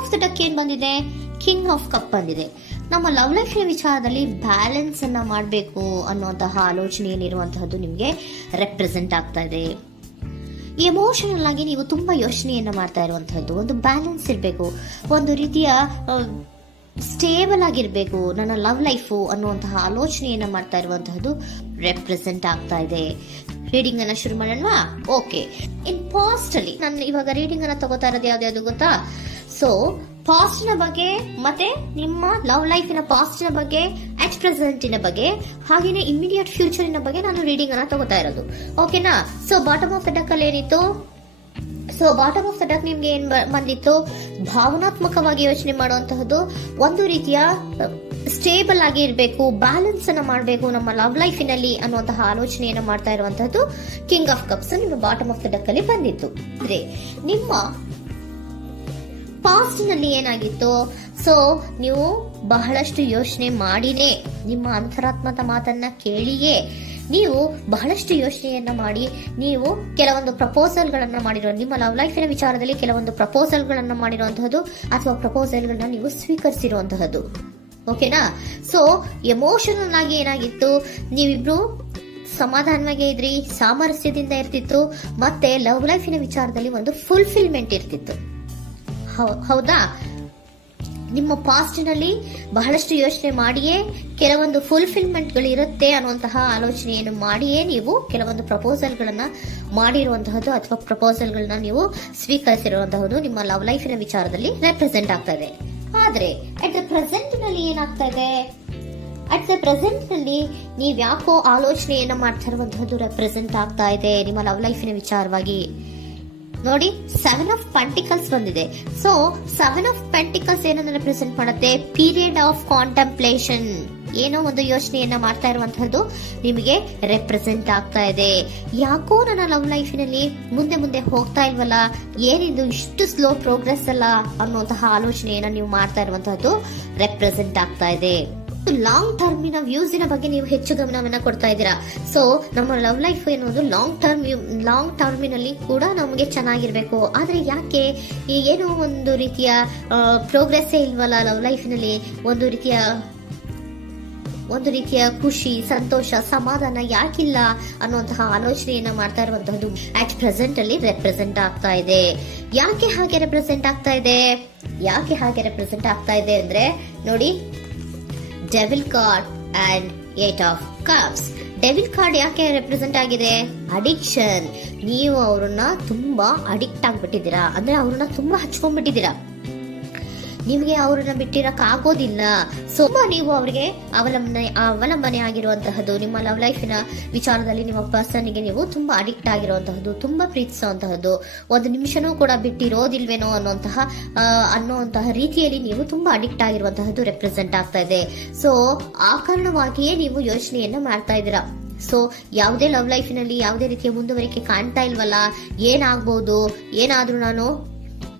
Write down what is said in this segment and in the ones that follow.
Of the duck ಏನ್ ಬಂದಿದೆ, king of cup ಬಂದಿದೆ. ನಮ್ಮ ಲವ್ ಲೈಫ್ ವಿಚಾರದಲ್ಲಿ ಬ್ಯಾಲೆನ್ಸ್ ಅನ್ನ ಮಾಡಬೇಕು ಅನ್ನುವಂತಹ ಆಲೋಚನೆ ಏನಿರುವಂತಹದ್ದು ನಿಮಗೆ ರೆಪ್ರೆಸೆಂಟ್ ಆಗ್ತಾ ಇದೆ. ಎಮೋಷನಲ್ ಆಗಿ ನೀವು ತುಂಬಾ ಯೋಚನೆಯನ್ನ ಮಾಡ್ತಾ ಇರುವಂತಹದ್ದು, ಒಂದು ಬ್ಯಾಲೆನ್ಸ್ ಇರಬೇಕು, ಒಂದು ರೀತಿಯ ಸ್ಟೇಬಲ್ ಆಗಿರ್ಬೇಕು ನನ್ನ ಲವ್ ಲೈಫು ಅನ್ನುವಂತಹ ಆಲೋಚನೆಯನ್ನ ಮಾಡ್ತಾ ಇರುವಂತಹದ್ದು ರೆಪ್ರೆಸೆಂಟ್ ಆಗ್ತಾ ಇದೆ. ರೀಡಿಂಗ್ ಅನ್ನ ಶುರು ಮಾಡೋಣ. ಓಕೆ, ಇನ್ ಪಾಸ್ಟ್ ಅಲ್ಲಿ ನಾನು ಇವಾಗ ರೀಡಿಂಗ್ ಅನ್ನ ತಗೋತಾ ಇರೋದು ಯಾವ್ದು ಗೊತ್ತಾ? ಸೊ ಪಾಸ್ಟ್ನ ಬಗ್ಗೆ ಮತ್ತೆ ನಿಮ್ಮ ಲವ್ ಲೈಫಿನ ಪಾಸ್ಟ್ನ ಬಗ್ಗೆ, ಅಟ್ ಪ್ರೆಸೆಂಟಿನ ಬಗ್ಗೆ, ಹಾಗೇನೆ ಇಮಿಡಿಯೇಟ್ ಫ್ಯೂಚರಿನ ಬಗ್ಗೆ ನಾನು ರೀಡಿಂಗ್ ಅನ್ನ ತಗೋತಾ ಇರೋದು. ಓಕೆನಾ? So bottom of the duck ಅಲ್ಲಿ ಏನಿತ್ತು? So bottom of the duck ನಿಮ್ಗೆ ಏನ್ ಬಂದಿತ್ತು? ಭಾವನಾತ್ಮಕವಾಗಿ ಯೋಚನೆ ಮಾಡುವಂತಹದ್ದು, ಒಂದು ರೀತಿಯ ಸ್ಟೇಬಲ್ ಆಗಿ ಇರಬೇಕು, ಬ್ಯಾಲೆನ್ಸ್ ಅನ್ನ ಮಾಡಬೇಕು ನಮ್ಮ ಲವ್ ಲೈಫಿನಲ್ಲಿ ಅನ್ನುವಂತಹ ಆಲೋಚನೆಯನ್ನ ಮಾಡ್ತಾ ಇರುವಂತಹದ್ದು ಕಿಂಗ್ ಆಫ್ ಕಪ್ಸ್ ನಿಮ್ಮ ಬಾಟಮ್ ಆಫ್ ದ ಡಕ್ ಅಲ್ಲಿ ಬಂದಿತ್ತು. ಅಂದ್ರೆ ನಿಮ್ಮ ಪಾಸ್ಟ್ ನಲ್ಲಿ ಏನಾಗಿತ್ತು? ಸೊ ನೀವು ಬಹಳಷ್ಟು ಯೋಚನೆ ಮಾಡಿನೇ, ನಿಮ್ಮ ಅಂತರಾತ್ಮದ ಮಾತನ್ನ ಕೇಳಿಯೇ ನೀವು ಬಹಳಷ್ಟು ಯೋಚನೆಯನ್ನ ಮಾಡಿ ನೀವು ಕೆಲವೊಂದು ಪ್ರಪೋಸಲ್ ಗಳನ್ನ ಮಾಡಿರೋ, ನಿಮ್ಮ ಲವ್ ಲೈಫಿನ ವಿಚಾರದಲ್ಲಿ ಕೆಲವೊಂದು ಪ್ರಪೋಸಲ್ ಗಳನ್ನ ಮಾಡಿರುವಂತಹದ್ದು ಅಥವಾ ಪ್ರಪೋಸಲ್ ಗಳನ್ನ ನೀವು ಸ್ವೀಕರಿಸಿರುವಂತಹದ್ದು. ಓಕೆನಾ? ಸೊ ಎಮೋಷನಲ್ ಆಗಿ ಏನಾಗಿತ್ತು? ನೀವಿಬ್ರು ಸಮಾಧಾನವಾಗಿ ಇದ್ರಿ, ಸಾಮರಸ್ಯದಿಂದ ಇರ್ತಿತ್ತು, ಮತ್ತೆ ಲವ್ ಲೈಫಿನ ವಿಚಾರದಲ್ಲಿ ಒಂದು ಫುಲ್ಫಿಲ್ಮೆಂಟ್ ಇರ್ತಿತ್ತು. ಹೌದಾ? ನಿಮ್ಮ ಪಾಸ್ಟ್ ನಲ್ಲಿ ಬಹಳಷ್ಟು ಯೋಚನೆ ಮಾಡಿಯೇ ಕೆಲವೊಂದು ಫುಲ್ಫಿಲ್ಮೆಂಟ್ ಗಳು ಇರುತ್ತೆ ಅನ್ನುವಂತಹ ಆಲೋಚನೆಯನ್ನು ಮಾಡಿಯೇ ನೀವು ಕೆಲವೊಂದು ಪ್ರಪೋಸಲ್ ಗಳನ್ನ ಮಾಡಿರುವಂತಹದ್ದು ಅಥವಾ ಪ್ರಪೋಸಲ್ ಗಳನ್ನ ನೀವು ಸ್ವೀಕರಿಸಿರುವಂತಹದ್ದು ನಿಮ್ಮ ಲವ್ ಲೈಫಿನ ವಿಚಾರದಲ್ಲಿ ರೆಪ್ರೆಸೆಂಟ್ ಆಗ್ತಾ ಇದೆ. ಆದ್ರೆ ಅಟ್ ದ ಪ್ರೆಸೆಂಟ್ ನಲ್ಲಿ ಏನಾಗ್ತಾ ಇದೆ? ಅಟ್ ದ ಪ್ರೆಸೆಂಟ್ ನಲ್ಲಿ ನೀವ್ ಯಾಕೋ ಆಲೋಚನೆಯನ್ನ ಮಾಡ್ತಾ ಇರುವಂತಹದ್ದು ರೆಪ್ರೆಸೆಂಟ್ ಆಗ್ತಾ ಇದೆ ನಿಮ್ಮ ಲವ್ ಲೈಫಿನ ವಿಚಾರವಾಗಿ. ನೋಡಿ, 7 ಆಫ್ ಪೆಂಟಿಕಲ್ಸ್ ಬಂದಿದೆ. ಸೊ 7 ಆಫ್ ಪೆಂಟಿಕಲ್ಸ್ ಏನನ್ನ ರೆಪ್ರೆಸೆಂಟ್ ಮಾಡುತ್ತೆ? ಪೀರಿಯಡ್ ಆಫ್ ಕಾಂಟೆಂಪ್ಲೇಷನ್, ಏನೋ ಒಂದು ಯೋಚನೆಯನ್ನ ಮಾಡ್ತಾ ಇರುವಂತಹದ್ದು ನಿಮಗೆ ರೆಪ್ರೆಸೆಂಟ್ ಆಗ್ತಾ ಇದೆ. ಯಾಕೋ ನನ್ನ ಲವ್ ಲೈಫಿನಲ್ಲಿ ಮುಂದೆ ಮುಂದೆ ಹೋಗ್ತಾ ಇಲ್ವಲ್ಲ, ಏನಿದು ಇಷ್ಟು ಸ್ಲೋ ಪ್ರೋಗ್ರೆಸ್ ಅಲ್ಲ ಅನ್ನುವಂತಹ ಆಲೋಚನೆಯನ್ನ ನೀವು ಮಾಡ್ತಾ ಇರುವಂತಹದ್ದು ರೆಪ್ರೆಸೆಂಟ್ ಆಗ್ತಾ ಇದೆ. ಲಾಂಗ್ ಟರ್ಮಿನ ವ್ಯೂಸಿನ ಬಗ್ಗೆ ನೀವು ಹೆಚ್ಚು ಗಮನವನ್ನ ಕೊಡ್ತಾ ಇದ್ದೀರಾ. ಸೊ ನಮ್ಮ ಲವ್ ಲೈಫ್ ಎನ್ನುವುದು ಲಾಂಗ್ ಟರ್ಮಿನಲ್ಲಿ ಕೂಡ ನಮಗೆ ಚೆನ್ನಾಗಿರ್ಬೇಕು. ಆದ್ರೆ ಯಾಕೆ ಏನೋ ಒಂದು ರೀತಿಯ ಪ್ರೋಗ್ರೆಸ್ ಇಲ್ವಲ್ಲ ಲವ್ ಲೈಫಿನಲ್ಲಿ, ಒಂದು ರೀತಿಯ ಖುಷಿ, ಸಂತೋಷ, ಸಮಾಧಾನ ಯಾಕಿಲ್ಲ ಅನ್ನುವಂತಹ ಆಲೋಚನೆಯನ್ನ ಮಾಡ್ತಾ ಇರುವಂತಹದ್ದು ಅಟ್ ಪ್ರೆಸೆಂಟ್ ಅಲ್ಲಿ ರೆಪ್ರೆಸೆಂಟ್ ಆಗ್ತಾ ಇದೆ. ಯಾಕೆ ಹಾಗೆ ರೆಪ್ರೆಸೆಂಟ್ ಆಗ್ತಾ ಇದೆ ಅಂದ್ರೆ ನೋಡಿ, devil card and 8 of cups. Devil card ಯಾಕೆ ರೆಪ್ರೆಸೆಂಟ್ ಆಗಿದೆ? ಅಡಿಕ್ಷನ್. ನೀವು ಅವ್ರನ್ನ ತುಂಬಾ ಅಡಿಕ್ಟ್ ಆಗ್ಬಿಟ್ಟಿದ್ದೀರಾ, ಅಂದ್ರೆ ಅವ್ರನ್ನ ತುಂಬಾ ಹಚ್ಕೊಂಡ್ಬಿಟ್ಟಿದ್ದೀರಾ, ನಿಮಗೆ ಅವ್ರನ್ನ ಬಿಟ್ಟಿರಕ್ ಆಗೋದಿಲ್ಲ. ಸೊ ನೀವು ಅವ್ರಿಗೆ ಅವಲಂಬನೆ ಆಗಿರುವಂತಹದ್ದು, ನಿಮ್ಮ ಲವ್ ಲೈಫಿನ ವಿಚಾರದಲ್ಲಿ ನಿಮ್ಮ ಪರ್ಸನ್ಗೆ ನೀವು ತುಂಬಾ ಅಡಿಕ್ಟ್ ಆಗಿರುವಂತಹದ್ದು, ತುಂಬಾ ಪ್ರೀತಿಸುವಂತಹದ್ದು, ಒಂದು ನಿಮಿಷನೂ ಕೂಡ ಬಿಟ್ಟಿರೋದಿಲ್ವೇನೋ ಅನ್ನುವಂತಹ ರೀತಿಯಲ್ಲಿ ನೀವು ತುಂಬಾ ಅಡಿಕ್ಟ್ ಆಗಿರುವಂತಹದ್ದು ರೆಪ್ರೆಸೆಂಟ್ ಆಗ್ತಾ ಇದೆ. ಸೊ ಆ ಕಾರಣವಾಗಿಯೇ ನೀವು ಯೋಚನೆಯನ್ನ ಮಾಡ್ತಾ ಇದ್ದೀರಾ. ಸೊ ಯಾವುದೇ ಲವ್ ಲೈಫಿನಲ್ಲಿ ಯಾವುದೇ ರೀತಿಯ ಮುಂದುವರಿಕೆ ಕಾಣ್ತಾ ಇಲ್ವಲ್ಲ, ಏನಾಗ್ಬೋದು, ಏನಾದ್ರೂ ನಾನು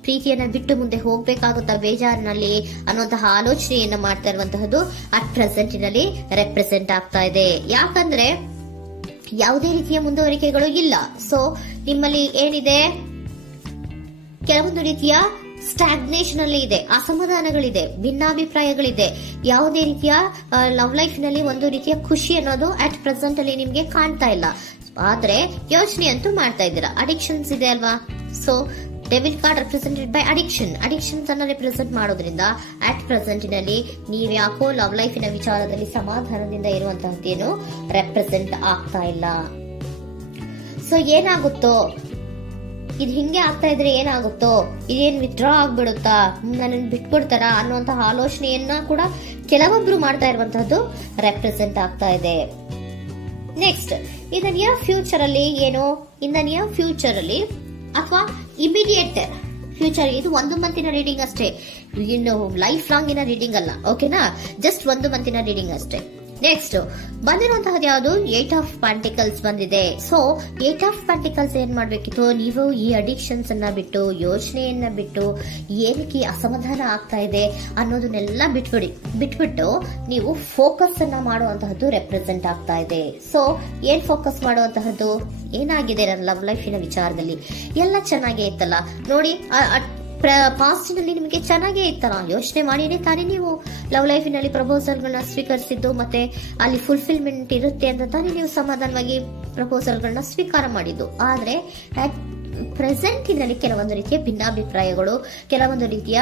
ಪ್ರೀತಿಯನ್ನ ಬಿಟ್ಟು ಮುಂದೆ ಹೋಗ್ಬೇಕಾಗುತ್ತಾ ಬೇಜಾರಿನಲ್ಲಿ ಅನ್ನುವಂತಹ ಆಲೋಚನೆಯನ್ನ ಮಾಡ್ತಾ ಇರುವಂತಹದ್ದು ಅಟ್ ಪ್ರೆಸೆಂಟಿನಲ್ಲಿ ರೆಪ್ರೆಸೆಂಟ್ ಆಗ್ತಾ ಇದೆ. ಯಾಕಂದ್ರೆ ಯಾವುದೇ ರೀತಿಯ ಮುಂದುವರಿಕೆಗಳು ಇಲ್ಲ. ಸೊ ನಿಮ್ಮಲ್ಲಿ ಏನಿದೆ? ಕೆಲವೊಂದು ರೀತಿಯ ಸ್ಟಾಗ್ನೇಷನ್ ಅಲ್ಲಿ ಇದೆ, ಅಸಮಾಧಾನಗಳಿದೆ, ಭಿನ್ನಾಭಿಪ್ರಾಯಗಳಿದೆ. ಯಾವುದೇ ರೀತಿಯ ಲವ್ ಲೈಫ್ ನಲ್ಲಿ ಒಂದು ರೀತಿಯ ಖುಷಿ ಅನ್ನೋದು ಅಟ್ ಪ್ರೆಸೆಂಟ್ ಅಲ್ಲಿ ನಿಮ್ಗೆ ಕಾಣ್ತಾ ಇಲ್ಲ. ಆದ್ರೆ ಯೋಚನೆ ಅಂತೂ ಮಾಡ್ತಾ ಇದ್ದೀರಾ. ಅಡಿಕ್ಷನ್ಸ್ ಇದೆ ಅಲ್ವಾ? So devil card represented by addictions ಅನ್ನ ರೆಪ್ರೆಸೆಂಟ್ ಮಾಡೋದ್ರಿಂದ ಅಟ್ ಪ್ರೆಸೆಂಟಿನಲ್ಲಿ ನೀವ್ ಯಾಕೋ ಲವ್ ಲೈಫಿನ ವಿಚಾರದಲ್ಲಿ ಸಮಾಧಾನದಿಂದ ಇರುವಂತಹದ್ದೇನು ರೆಪ್ರೆಸೆಂಟ್ ಆಗ್ತಾ ಇಲ್ಲ. ಸೊ ಏನಾಗುತ್ತೋ, ಇದು ಹಿಂಗೆ ಆಗ್ತಾ ಇದ್ರೆ ಏನಾಗುತ್ತೋ, ಇದೇನ್ ವಿತ್ಡ್ರಾ ಆಗ್ಬಿಡುತ್ತಾ, ನನ್ನ ಬಿಟ್ಬಿಡ್ತಾರ ಅನ್ನುವಂತಹ ಆಲೋಚನೆಯನ್ನ ಕೂಡ ಕೆಲವೊಬ್ರು ಮಾಡ್ತಾ ಇರುವಂತಹದ್ದು ರೆಪ್ರೆಸೆಂಟ್ ಆಗ್ತಾ ಇದೆ. Next, in the near future ಅಲ್ಲಿ ಏನೋ, ಇನ್ ದ ನಿಯರ್ ಫ್ಯೂಚರ್ ಅಲ್ಲಿ ಅಥವಾ ಇಮಿಡಿಯೇಟ್ ಫ್ಯೂಚರ್, ಇದು 1 ಮಂತಿನ ರೀಡಿಂಗ್ ಅಷ್ಟೇ, ಇನ್ನು ಲೈಫ್ ಲಾಂಗ್ ಇನ ರೀಡಿಂಗ್ ಅಲ್ಲ. ಓಕೆನಾ? ಜಸ್ಟ್ 1 ಮಂತಿನ ರೀಡಿಂಗ್ ಅಷ್ಟೇ. ನೆಕ್ಸ್ಟ್ ಬಂದಿರುವಂತಹದ್ದು ಯಾವುದು? 8 ಆಫ್ ಪೆಂಟಿಕಲ್ಸ್ ಬಂದಿದೆ. ಸೊ 8 ಆಫ್ ಪೆಂಟಿಕಲ್ಸ್ ಏನ್ ಮಾಡ್ಬೇಕಿತ್ತು? ನೀವು ಈ ಅಡಿಕ್ಷನ್ಸ್ ಅನ್ನ ಬಿಟ್ಟು, ಯೋಚನೆಯನ್ನ ಬಿಟ್ಟು, ಏನಕ್ಕೆ ಅಸಮಾಧಾನ ಆಗ್ತಾ ಇದೆ ಅನ್ನೋದನ್ನೆಲ್ಲ ಬಿಟ್ಬಿಟ್ಟು ನೀವು ಫೋಕಸ್ ಅನ್ನ ಮಾಡುವಂತಹದ್ದು ರೆಪ್ರೆಸೆಂಟ್ ಆಗ್ತಾ ಇದೆ. ಸೊ ಏನ್ ಫೋಕಸ್ ಮಾಡುವಂತಹದ್ದು? ಏನಾಗಿದೆ ನನ್ನ ಲವ್ ಲೈಫಿನ ವಿಚಾರದಲ್ಲಿ? ಎಲ್ಲ ಚೆನ್ನಾಗೇ ಇತ್ತಲ್ಲ ನೋಡಿ, ಪಾಸ್ಟಿನಲ್ಲಿ ನಿಮಗೆ ಚೆನ್ನಾಗೇ ಇತ್ತಲ್ಲ, ಯೋಚನೆ ಮಾಡಿನೇ ತಾನೇ ನೀವು ಲವ್ ಲೈಫಿನಲ್ಲಿ ಪ್ರಪೋಸಲ್ಗಳನ್ನ ಸ್ವೀಕರಿಸಿದ್ದು, ಮತ್ತೆ ಅಲ್ಲಿ ಫುಲ್ಫಿಲ್ಮೆಂಟ್ ಇರುತ್ತೆ ಅಂತ ತಾನೇ ನೀವು ಸಮಾಧಾನವಾಗಿ ಪ್ರಪೋಸಲ್ಗಳನ್ನ ಸ್ವೀಕಾರ ಮಾಡಿದ್ದು. ಆದ್ರೆ ಪ್ರೆಸೆಂಟಿನಲ್ಲಿ ಕೆಲವೊಂದು ರೀತಿಯ ಭಿನ್ನಾಭಿಪ್ರಾಯಗಳು, ಕೆಲವೊಂದು ರೀತಿಯ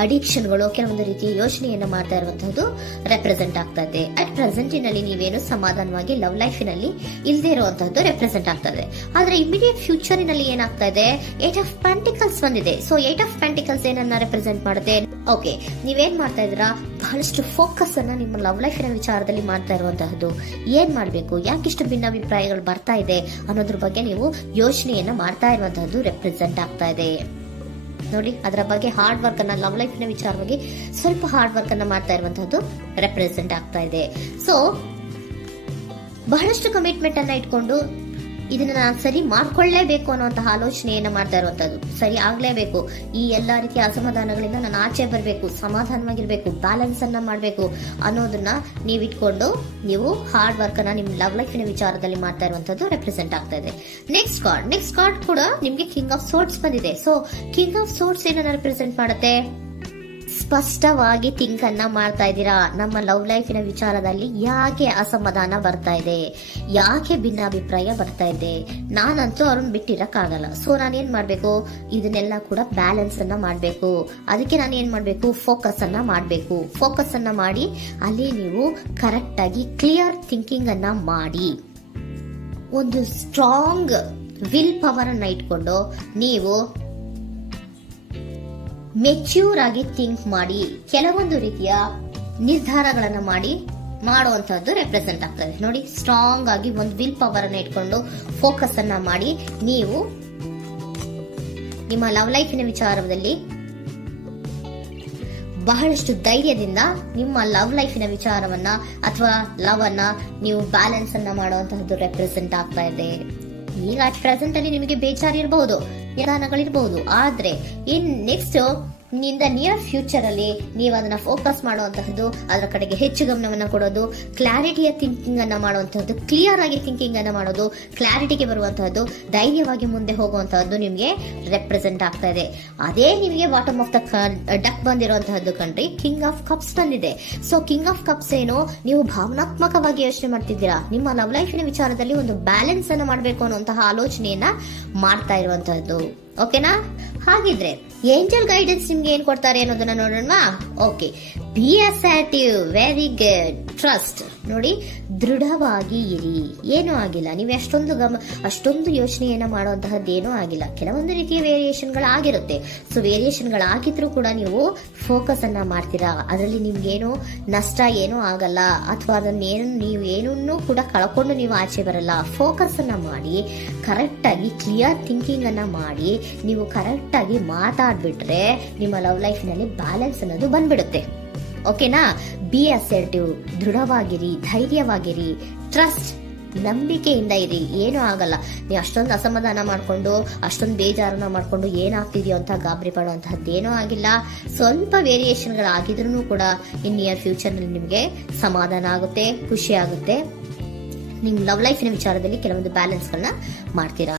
ಅಡಿಕ್ಷನ್ಗಳು, ಕೆಲವೊಂದು ರೀತಿಯ ಯೋಚನೆಯನ್ನ ಮಾಡ್ತಾ ಇರುವಂತದ್ದು ರೆಪ್ರೆಸೆಂಟ್ ಆಗ್ತಾ ಇದೆ. ಅಟ್ ಪ್ರೆಸೆಂಟಿನಲ್ಲಿ ನೀವೇನು ಸಮಾಧಾನವಾಗಿ ಲವ್ ಲೈಫಿನಲ್ಲಿ ಇಲ್ಲದೆ ಇರುವಂತದ್ದು ರೆಪ್ರೆಸೆಂಟ್ ಆಗ್ತಾ ಇದೆ. ಆದ್ರೆ ಇಮಿಡಿಯೇಟ್ ಫ್ಯೂಚರಿನಲ್ಲಿ ಏನಾಗ್ತಾ ಇದೆ, 8 ಆಫ್ ಪೆಂಟಿಕಲ್ಸ್ ಬಂದಿದೆ. ಸೊ 8 ಆಫ್ ಪೆಂಟಿಕಲ್ಸ್ ಏನನ್ನ ರೆಪ್ರೆಸೆಂಟ್ ಮಾಡುತ್ತೆ? ಓಕೆ, ನೀವೇನ್ ಮಾಡ್ತಾ ಇದ್ದೀರಾ, ಬಹಳಷ್ಟು ಫೋಕಸ್ ಅನ್ನ ನಿಮ್ಮ ಲವ್ ಲೈಫಿನ ವಿಚಾರದಲ್ಲಿ ಮಾಡ್ತಾ ಇರುವಂತಹದ್ದು. ಏನ್ ಮಾಡ್ಬೇಕು, ಯಾಕಿಷ್ಟು ಭಿನ್ನಾಭಿಪ್ರಾಯಗಳು ಬರ್ತಾ ಇದೆ ಅನ್ನೋದ್ರ ಬಗ್ಗೆ ನೀವು ಯೋಚನೆಯನ್ನ ಮಾಡ್ತಾ ಇರುವಂತಹದ್ದು ರೆಪ್ರೆಸೆಂಟ್ ಆಗ್ತಾ ಇದೆ. ನೋಡಿ, ಅದರ ಬಗ್ಗೆ ಹಾರ್ಡ್ ವರ್ಕ್ ಅನ್ನ, ಲವ್ ಲೈಫಿನ ವಿಚಾರವಾಗಿ ಸ್ವಲ್ಪ ಹಾರ್ಡ್ ವರ್ಕ್ ಅನ್ನ ಮಾಡ್ತಾ ಇರುವಂತಹದ್ದು ರೆಪ್ರೆಸೆಂಟ್ ಆಗ್ತಾ ಇದೆ. ಸೊ ಬಹಳಷ್ಟು ಕಮಿಟ್ಮೆಂಟ್ ಅನ್ನ ಇಟ್ಕೊಂಡು ಇದನ್ನ ನಾನು ಸರಿ ಮಾಡ್ಕೊಳ್ಳೇಬೇಕು ಅನ್ನುವಂತಹ ಆಲೋಚನೆಯನ್ನ ಮಾಡ್ತಾ ಇರುವಂತದ್ದು. ಸರಿ ಆಗ್ಲೇಬೇಕು, ಈ ಎಲ್ಲಾ ರೀತಿಯ ಅಸಮಾಧಾನಗಳಿಂದ ನಾನು ಆಚೆ ಬರಬೇಕು, ಸಮಾಧಾನವಾಗಿರ್ಬೇಕು, ಬ್ಯಾಲೆನ್ಸ್ ಅನ್ನ ಮಾಡಬೇಕು ಅನ್ನೋದನ್ನ ನೀವು ಇಟ್ಕೊಂಡು ನೀವು ಹಾರ್ಡ್ ವರ್ಕ್ ಅನ್ನ ನಿಮ್ ಲವ್ ಲೈಫಿನ ವಿಚಾರದಲ್ಲಿ ಮಾಡ್ತಾ ಇರುವಂತದ್ದು ರೆಪ್ರೆಸೆಂಟ್ ಆಗ್ತಾ ಇದೆ. ನೆಕ್ಸ್ಟ್ ಕಾರ್ಡ್ ಕೂಡ ನಿಮ್ಗೆ ಕಿಂಗ್ ಆಫ್ ಸೋರ್ಟ್ಸ್ ಬಂದಿದೆ. ಸೊ ಕಿಂಗ್ ಆಫ್ ಸೋರ್ಟ್ಸ್ ಏನನ್ನ ರೆಪ್ರೆಸೆಂಟ್ ಮಾಡುತ್ತೆ? ಸ್ಪಷ್ಟವಾಗಿ ಥಿಂಕ್ ಅನ್ನ ಮಾಡ್ತಾ ಇದ್ದೀರಾ. ನಮ್ಮ ಲವ್ ಲೈಫಿನ ವಿಚಾರದಲ್ಲಿ ಯಾಕೆ ಅಸಮಾಧಾನ ಬರ್ತಾ ಇದೆ, ಯಾಕೆ ಭಿನ್ನಾಭಿಪ್ರಾಯ ಬರ್ತಾ ಇದೆ, ನಾನಂತೂ ಅವ್ರನ್ನ ಬಿಟ್ಟಿರಕ್ಕಾಗಲ್ಲ. ಸೊ ನಾನೇನ್ ಮಾಡ್ಬೇಕು, ಇದನ್ನೆಲ್ಲ ಕೂಡ ಬ್ಯಾಲೆನ್ಸ್ ಅನ್ನ ಮಾಡ್ಬೇಕು. ಅದಕ್ಕೆ ನಾನು ಏನ್ ಮಾಡ್ಬೇಕು, ಫೋಕಸ್ ಅನ್ನ ಮಾಡ್ಬೇಕು. ಫೋಕಸ್ ಅನ್ನ ಮಾಡಿ ಅಲ್ಲಿ ನೀವು ಕರೆಕ್ಟ್ ಆಗಿ ಕ್ಲಿಯರ್ ಥಿಂಕಿಂಗ್ ಅನ್ನ ಮಾಡಿ, ಒಂದು ಸ್ಟ್ರಾಂಗ್ ವಿಲ್ ಪವರ್ ಅನ್ನ ಇಟ್ಕೊಂಡು ನೀವು ಮೆಚ್ಯೂರ್ ಆಗಿ ಥಿಂಕ್ ಮಾಡಿ ಕೆಲವೊಂದು ರೀತಿಯ ನಿರ್ಧಾರಗಳನ್ನ ಮಾಡುವಂತಹದ್ದು ರೆಪ್ರೆಸೆಂಟ್ ಆಗ್ತದೆ. ನೋಡಿ, ಸ್ಟ್ರಾಂಗ್ ಆಗಿ ಒಂದು ವಿಲ್ ಪವರ್ ಅನ್ನ ಇಟ್ಕೊಂಡು ಫೋಕಸ್ ಅನ್ನ ಮಾಡಿ ನೀವು ನಿಮ್ಮ ಲವ್ ಲೈಫಿನ ವಿಚಾರದಲ್ಲಿ ಬಹಳಷ್ಟು ಧೈರ್ಯದಿಂದ ನಿಮ್ಮ ಲವ್ ಲೈಫಿನ ವಿಚಾರವನ್ನ ಅಥವಾ ಲವ್ ಅನ್ನ ನೀವು ಬ್ಯಾಲೆನ್ಸ್ ಅನ್ನ ಮಾಡುವಂತಹದ್ದು ರೆಪ್ರೆಸೆಂಟ್ ಆಗ್ತಾ ಇದೆ. ಈಗ ಅಟ್ ಪ್ರೆಸೆಂಟ್ ಅಲ್ಲಿ ನಿಮಗೆ ಬೇಜಾರಿರಬಹುದು, ನಿಧಾನಗಳಿರಬಹುದು, ಆದ್ರೆ ಇನ್ ನೆಕ್ಸ್ಟ್ ನಿಯರ್ ಫ್ಯೂಚರ್ ಅಲ್ಲಿ ನೀವು ಅದನ್ನ ಫೋಕಸ್ ಮಾಡುವಂತಹದ್ದು, ಅದರ ಕಡೆಗೆ ಹೆಚ್ಚು ಗಮನವನ್ನ ಕೊಡೋದು, ಕ್ಲಾರಿಟಿಯ ಥಿಂಕಿಂಗ್ ಅನ್ನ ಮಾಡುವಂತಹದ್ದು, ಕ್ಲಿಯರ್ ಆಗಿ ಥಿಂಕಿಂಗ್ ಅನ್ನ ಮಾಡೋದು, ಕ್ಲಾರಿಟಿಗೆ ಬರುವಂತಹದ್ದು, ಧೈರ್ಯವಾಗಿ ಮುಂದೆ ಹೋಗುವಂತಹದ್ದು ನಿಮ್ಗೆ ರೆಪ್ರೆಸೆಂಟ್ ಆಗ್ತಾ ಇದೆ. ಅದೇ ನಿಮಗೆ ಬಾಟಮ್ ಆಫ್ ದ ಡಕ್ ಬಂದಿರುವಂತಹದ್ದು ಕಣ್ರಿ, ಕಿಂಗ್ ಆಫ್ ಕಪ್ಸ್ ಬಂದಿದೆ. ಸೊ ಕಿಂಗ್ ಆಫ್ ಕಪ್ಸ್ ಏನು, ನೀವು ಭಾವನಾತ್ಮಕವಾಗಿ ಯೋಚನೆ ಮಾಡ್ತಿದ್ದೀರಾ, ನಿಮ್ಮ ಲವ್ ಲೈಫಿನ ವಿಚಾರದಲ್ಲಿ ಒಂದು ಬ್ಯಾಲೆನ್ಸ್ ಅನ್ನ ಮಾಡಬೇಕು ಅನ್ನುವಂತಹ ಆಲೋಚನೆಯನ್ನ ಮಾಡ್ತಾ ಇರುವಂತಹದ್ದು. ಓಕೆನಾ? ಹಾಗಿದ್ರೆ ಏಂಜಲ್ ಗೈಡೆನ್ಸ್ ನಿಮ್ಗೆ ಏನ್ ಕೊಡ್ತಾರೆ ಅನ್ನೋದನ್ನ ನೋಡೋಣ. Okay, B assertive, very good, trust. ನೋಡಿ, ದೃಢವಾಗಿ ಇರಿ, ಏನೂ ಆಗಿಲ್ಲ. ನೀವು ಅಷ್ಟೊಂದು ಯೋಚನೆಯನ್ನ ಮಾಡುವಂತಹದ್ದು ಏನೂ ಆಗಿಲ್ಲ. ಕೆಲವೊಂದು ರೀತಿಯ ವೇರಿಯೇಷನ್ಗಳಾಗಿರುತ್ತೆ. ಸೊ ವೇರಿಯೇಷನ್ಗಳಾಗಿದ್ರೂ ಕೂಡ ನೀವು ಫೋಕಸ್ ಅನ್ನ ಮಾಡ್ತೀರಾ, ಅದರಲ್ಲಿ ನಿಮ್ಗೇನು ನಷ್ಟ ಏನೂ ಆಗಲ್ಲ, ಅಥವಾ ನೀವು ಏನನ್ನೂ ಕೂಡ ಕಳ್ಕೊಂಡು ನೀವು ಆಚೆ ಬರಲ್ಲ. ಫೋಕಸ್ ಅನ್ನ ಮಾಡಿ ಕರೆಕ್ಟ್ ಆಗಿ ಕ್ಲಿಯರ್ ಥಿಂಕಿಂಗ್ ಅನ್ನ ಮಾಡಿ ನೀವು ಕರೆಕ್ಟ್ ಆಗಿ ಮಾತಾಡ್ಬಿಟ್ರೆ ನಿಮ್ಮ ಲವ್ ಲೈಫ್ ನಲ್ಲಿ ಬ್ಯಾಲೆನ್ಸ್ ಅನ್ನೋದು ಬಂದ್ಬಿಡುತ್ತೆ. ಓಕೆನಾ? ಬಿ ಅಸರ್ಟಿವ್, ದೃಢವಾಗಿರಿ, ಧೈರ್ಯವಾಗಿರಿ, ಟ್ರಸ್ಟ್, ನಂಬಿಕೆಯಿಂದ ಇರಿ, ಏನೂ ಆಗಲ್ಲ. ನೀವು ಅಷ್ಟೊಂದು ಅಸಮಾಧಾನ ಮಾಡ್ಕೊಂಡು ಅಷ್ಟೊಂದು ಬೇಜಾರನ್ನ ಮಾಡ್ಕೊಂಡು ಏನಾಗ್ತಿದೆಯೋ ಅಂತ ಗಾಬರಿ ಪಡುವಂತಹದ್ದೇನೂ ಆಗಿಲ್ಲ. ಸ್ವಲ್ಪ ವೇರಿಯೇಷನ್ಗಳಾಗಿದ್ರೂ ಕೂಡ ಇನ್ ನಿಯರ್ ಫ್ಯೂಚರ್ ನಲ್ಲಿ ನಿಮಗೆ ಸಮಾಧಾನ ಆಗುತ್ತೆ, ಖುಷಿ ಆಗುತ್ತೆ. ನಿಮ್ ಲವ್ ಲೈಫಿನ ವಿಚಾರದಲ್ಲಿ ಕೆಲವೊಂದು ಬ್ಯಾಲೆನ್ಸ್ ಗಳನ್ನ ಮಾಡ್ತೀರಾ.